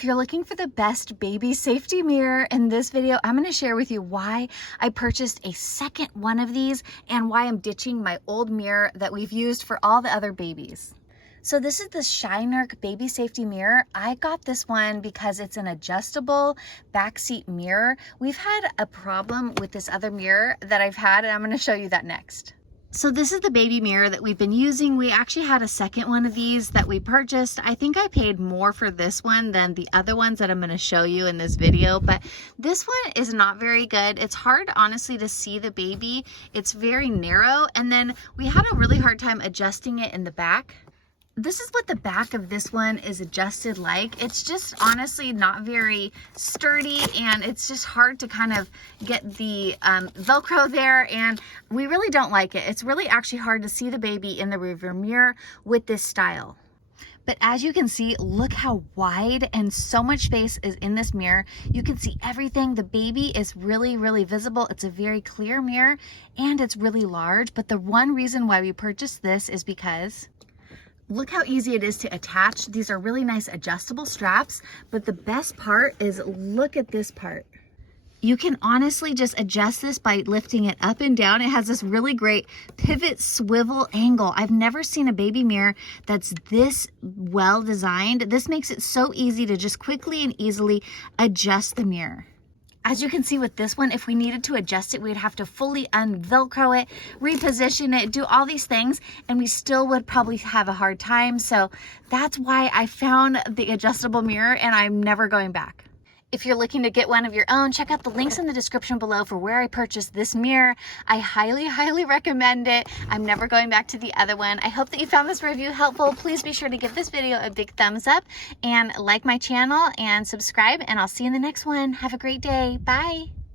If you're looking for the best baby safety mirror, in this video, I'm going to share with you why I purchased a second one of these and why I'm ditching my old mirror that we've used for all the other babies. So this is the Shynurk baby safety mirror. I got this one because it's an adjustable backseat mirror. We've had a problem with this other mirror that I've had, and I'm going to show you that next. So this is the baby mirror that we've been using. We actually had a second one of these that we purchased. I think I paid more for this one than the other ones that I'm going to show you in this video, but this one is not very good. It's hard, honestly, to see the baby. It's very narrow, and then we had a really hard time adjusting it in the back. This is what the back of this one is adjusted like. It's just honestly not very sturdy, and it's just hard to kind of get the Velcro there, and we really don't like it. It's really actually hard to see the baby in the rearview mirror with this style. But as you can see, look how wide and so much space is in this mirror. You can see everything. The baby is really, really visible. It's a very clear mirror, and it's really large. But the one reason why we purchased this is because look how easy it is to attach. These are really nice adjustable straps, but the best part is look at this part. You can honestly just adjust this by lifting it up and down. It has this really great pivot swivel angle. I've never seen a baby mirror that's this well designed. This makes it so easy to just quickly and easily adjust the mirror. As you can see with this one, if we needed to adjust it, we'd have to fully un-Velcro it, reposition it, do all these things, and we still would probably have a hard time. So that's why I found the adjustable mirror, and I'm never going back. If you're looking to get one of your own, check out the links in the description below for where I purchased this mirror. I highly, highly recommend it. I'm never going back to the other one. I hope that you found this review helpful. Please be sure to give this video a big thumbs up and like my channel and subscribe, and I'll see you in the next one. Have a great day. Bye.